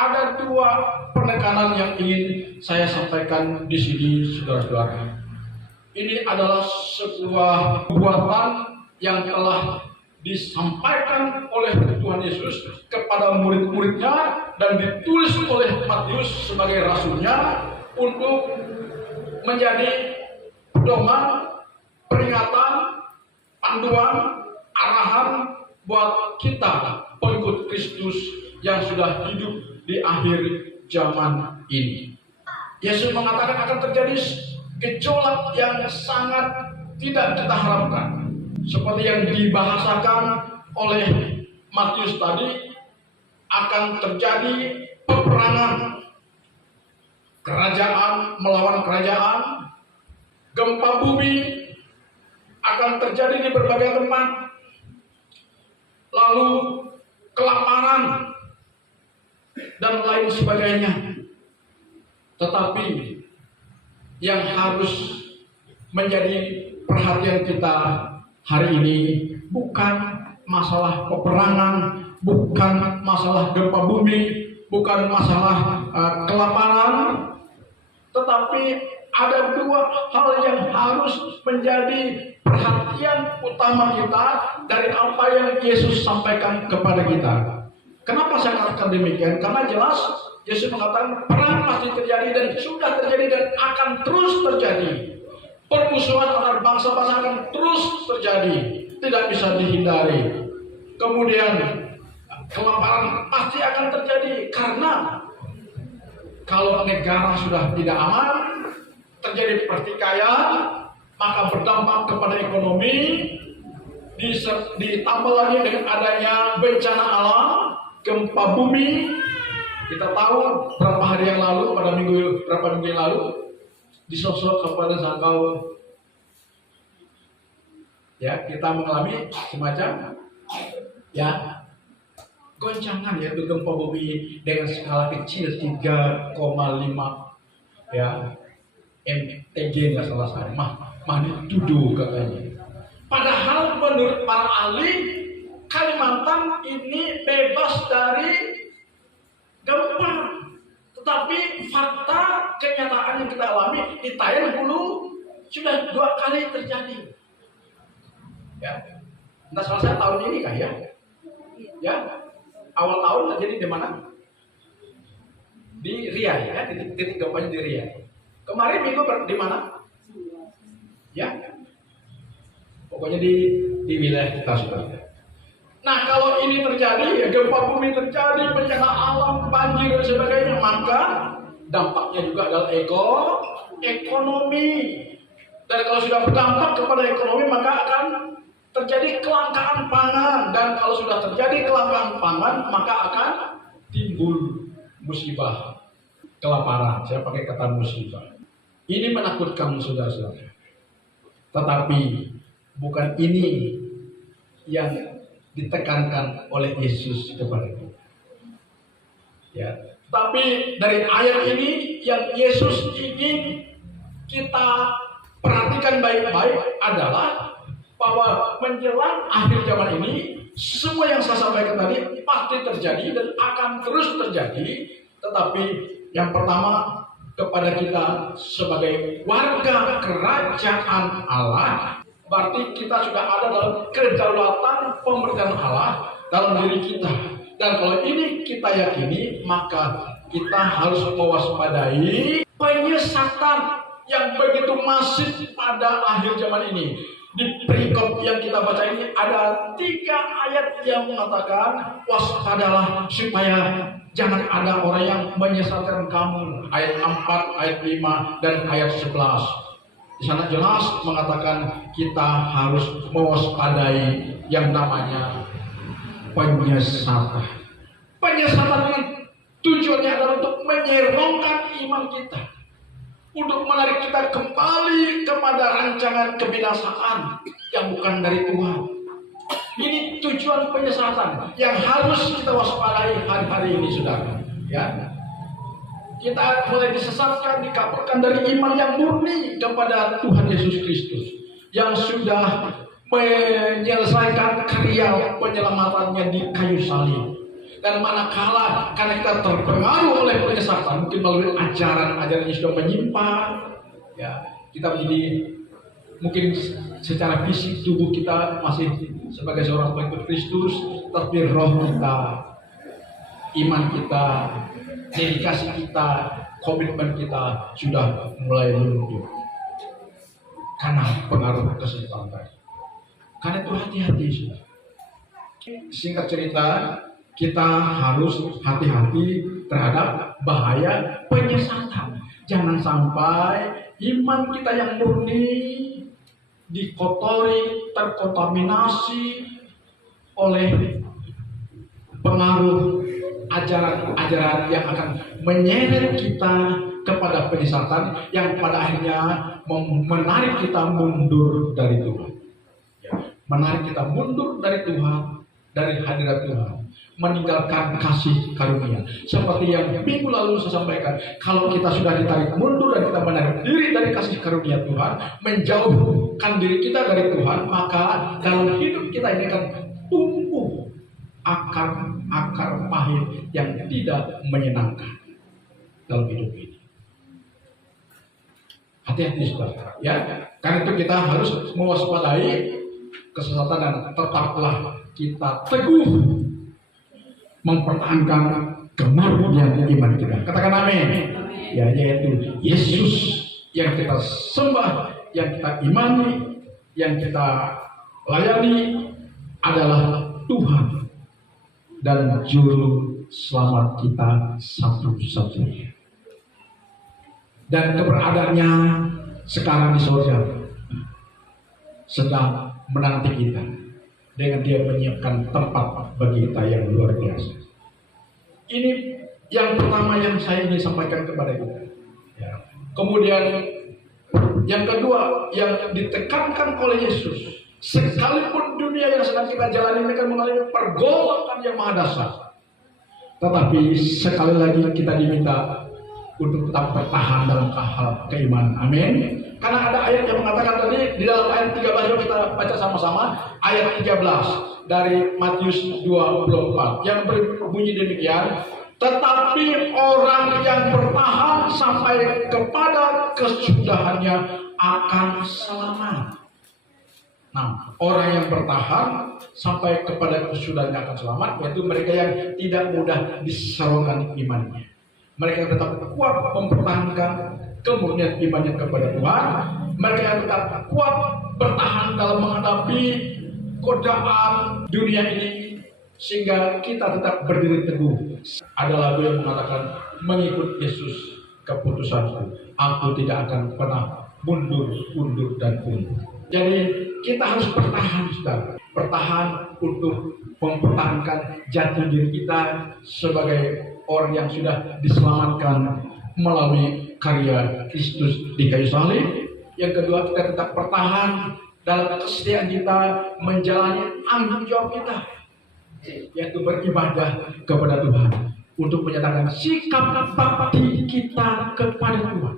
ada dua penekanan yang ingin saya sampaikan di sini, saudara-saudara. Ini adalah sebuah buatan yang telah disampaikan oleh Tuhan Yesus kepada murid-muridnya dan ditulis oleh Matius sebagai rasulnya untuk menjadi pedoman, peringatan, panduan, arahan buat kita pengikut Kristus yang sudah hidup di akhir zaman ini. Yesus mengatakan akan terjadi gejolak yang sangat tidak kita harapkan, seperti yang dibahasakan oleh Matius tadi. Akan terjadi peperangan, kerajaan melawan kerajaan, gempa bumi akan terjadi di berbagai tempat, lalu kelaparan dan lain sebagainya. Tetapi yang harus menjadi perhatian kita hari ini bukan masalah peperangan, bukan masalah gempa bumi, bukan masalah kelaparan, tetapi ada dua hal yang harus menjadi perhatian utama kita dari apa yang Yesus sampaikan kepada kita. Kenapa saya katakan demikian? Karena jelas Yesus mengatakan perang pasti terjadi dan sudah terjadi dan akan terus terjadi. Permusuhan antar bangsa-bangsa akan terus terjadi, tidak bisa dihindari. Kemudian kelaparan pasti akan terjadi, karena kalau negara sudah tidak aman, terjadi pertikaian, maka berdampak kepada ekonomi. Ditambah lagi dengan adanya bencana alam, gempa bumi. Kita tahu beberapa hari yang lalu, beberapa minggu yang lalu, di Sosok Kabupaten Sanggau, ya, kita mengalami semacam goncangan, yaitu gempa bumi dengan skala kecil 3,5 MTG, nggak salah saya, magnitudo katanya. Padahal menurut para ahli, Kalimantan ini bebas dari gempa, tetapi fakta kenyataan yang kita alami di Thailand dulu sudah 2 kali terjadi. Ya, entah salah saya tahun ini kah ya? Ya, awal tahun terjadi di mana? Di Riau, ya, titik gempanya di Riau. Kemarin minggu di mana? Ya, pokoknya di wilayah kita sudah. Nah, kalau ini terjadi, ya, gempa bumi terjadi, bencana alam, banjir dan sebagainya, maka dampaknya juga adalah ekonomi. Dan kalau sudah berdampak kepada ekonomi, maka akan terjadi kelangkaan pangan. Dan kalau sudah terjadi kelangkaan pangan, maka akan timbul musibah kelaparan. Saya pakai kata musibah. Ini menakutkan saudara-saudara. Tetapi bukan ini yang ditekankan oleh Yesus kepada kita. Ya, tapi dari ayat ini yang Yesus ingin kita perhatikan baik-baik adalah bahwa menjelang akhir zaman ini, semua yang saya sampaikan tadi pasti terjadi dan akan terus terjadi. Tetapi yang pertama, kepada kita sebagai warga kerajaan Allah, berarti kita sudah ada dalam kedaulatan pemerintahan Allah dalam diri kita. Dan kalau ini kita yakini, maka kita harus mewaspadai penyesatan yang begitu masif pada akhir zaman ini. Di perikop yang kita baca ini ada 3 ayat yang mengatakan waspadalah supaya jangan ada orang yang menyesatkan kamu. Ayat 4, ayat 5, dan ayat 11. Di sana jelas mengatakan kita harus mewaspadai yang namanya penyesatan. Penyesatan ini tujuannya adalah untuk menyerongkan iman kita, untuk menarik kita kembali kepada rancangan kebinasaan yang bukan dari Tuhan. Ini tujuan penyesatan yang harus kita waspadai hari-hari ini, saudara. Ya, kita mulai disesatkan, dikabarkan dari iman yang murni kepada Tuhan Yesus Kristus yang sudah menyelesaikan karya penyelamatannya di kayu salib. Dan manakala karena kita terpengaruh oleh penyesatan, mungkin melalui ajaran-ajaran yang sudah menyimpang, ya, kita menjadi mungkin secara fisik tubuh kita masih sebagai seorang pengikut Kristus, tapi roh kita, iman kita, dedikasi kita, komitmen kita sudah mulai luntur karena pengaruh kesesataan tadi. Karena itu hati-hati sudah. Singkat cerita, kita harus hati-hati terhadap bahaya penyesatan. Jangan sampai iman kita yang murni dikotori, terkontaminasi oleh pengaruh ajaran-ajaran yang akan menyeret kita kepada penyesatan yang pada akhirnya menarik kita mundur dari Tuhan. Ya, menarik kita mundur dari Tuhan, dari hadirat Tuhan, meninggalkan kasih karunia. Seperti yang minggu lalu saya sampaikan, kalau kita sudah ditarik mundur dan kita menarik diri dari kasih karunia Tuhan, menjauhkan diri kita dari Tuhan, maka dalam hidup kita ini akan tumbuh akar pahit yang tidak menyenangkan dalam hidup ini. Hati-hati saudara, ya. Karena itu kita harus mewaspadai kesesatan dan tetaplah kita teguh mempertahankan kemurnian iman kita. Katakan amin. Ya, yaitu Yesus yang kita sembah, yang kita imani, yang kita layani adalah Tuhan dan juru selamat kita satu-satunya. Dan keberadaannya sekarang di surga sedang menanti kita dengan Dia menyiapkan tempat bagi kita yang luar biasa. Ini yang pertama yang saya ingin sampaikan kepada kita. Ya. Kemudian yang kedua yang ditekankan oleh Yesus, sekalipun dunia yang sedang kita jalani ini akan mengalami pergolakan yang maha dahsyat, tetapi sekali lagi kita diminta untuk tetap bertahan dalam hal keimanan. Amin. Karena ada ayat yang mengatakan tadi di dalam ayat 13 yang kita baca sama-sama, ayat 13 dari Matius 24 yang berbunyi demikian, tetapi orang yang bertahan sampai kepada kesudahannya akan selamat. Nah, orang yang bertahan sampai kepada kesudahannya akan selamat, yaitu mereka yang tidak mudah diserokan imannya. Mereka tetap kuat mempertahankan kemurnian imannya kepada Tuhan. Mereka tetap kuat bertahan dalam menghadapi godaan dunia ini, sehingga kita tetap berdiri teguh. Ada lagu yang mengatakan, mengikut Yesus keputusanku, aku tidak akan pernah mundur dan undur. Jadi kita harus bertahan, saudara. Bertahan untuk mempertahankan jati diri kita sebagai orang yang sudah diselamatkan melalui karya Kristus di kayu salib. Yang kedua, kita tetap bertahan dalam kesetiaan kita menjalani tanggung jawab kita, yaitu beribadah kepada Tuhan untuk menyatakan sikap bakti kita kepada Tuhan.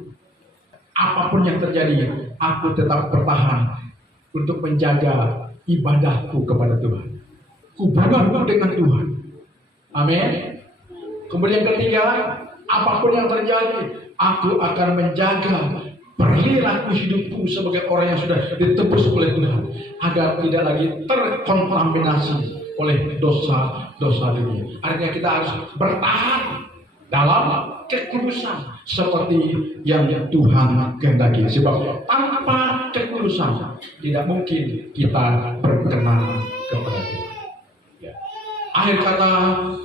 Apapun yang terjadi, aku tetap bertahan untuk menjaga ibadahku kepada Tuhan, hubunganku dengan Tuhan. Amin. Kemudian ketiga, apapun yang terjadi, aku akan menjaga perilaku hidupku sebagai orang yang sudah ditebus oleh Tuhan, agar tidak lagi terkontaminasi oleh dosa-dosa dunia. Artinya kita harus bertahan dalam kekudusan seperti yang Tuhan kehendaki. Sebab tanpa kekudusan tidak mungkin kita berkenan kepada Tuhan. Ya. Akhir kata,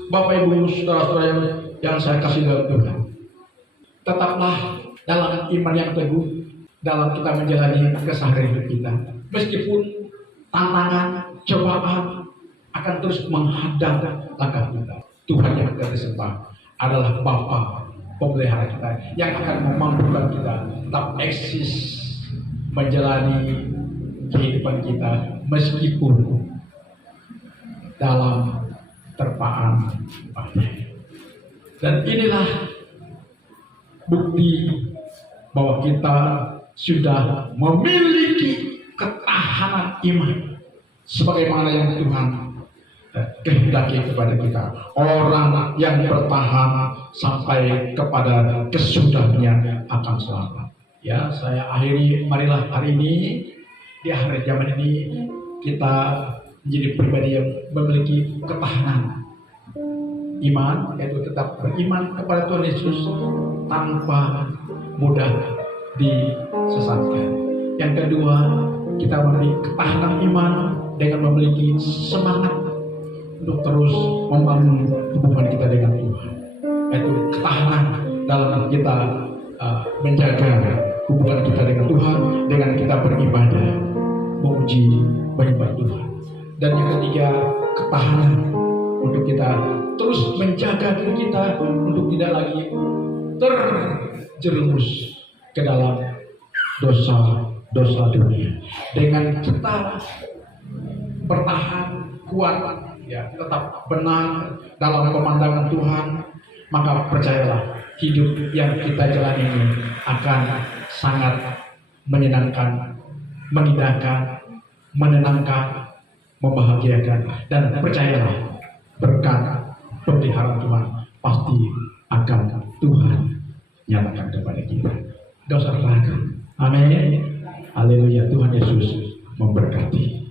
Bapak Ibu saudara-saudara yang saya kasih dalam Tuhan, tetaplah dalam iman yang teguh dalam kita menjalani keseharian hidup kita. Meskipun tantangan, cobaan akan terus menghadang langkah kita, Tuhan yang kita sembah adalah Bapa pemelihara kita yang akan memampukan kita tetap eksis menjalani kehidupan kita meskipun dalam terpaan badai. Dan inilah bukti bahwa kita sudah memiliki ketahanan iman sebagaimana yang Tuhan kehendaki kepada kita, orang yang bertahan sampai kepada kesudahnya akan selamat. Ya, saya akhiri, marilah hari ini, di akhir zaman ini, kita menjadi pribadi yang memiliki ketahanan iman, yaitu tetap beriman kepada Tuhan Yesus tanpa mudah disesatkan. Yang kedua, kita memiliki ketahanan iman dengan memiliki semangat untuk terus membangun hubungan kita dengan Tuhan, yaitu ketahanan dalam kita menjaga hubungan kita dengan Tuhan, dengan kita beribadah, memuji, menyembah Tuhan. Dan yang ketiga, ketahanan untuk kita terus menjaga diri kita untuk tidak lagi terjerumus ke dalam dosa dunia. Dengan kita bertahan kuat, ya, tetap benar dalam pemandangan Tuhan, maka percayalah hidup yang kita jalani ini akan sangat menyenangkan, mengindahkan, menenangkan, membahagiakan, dan percayalah berkat pemeliharaan Tuhan pasti akan Tuhan nyatakan kepada kita. Gak usah ragu. Amin. Haleluya. Tuhan Yesus memberkati.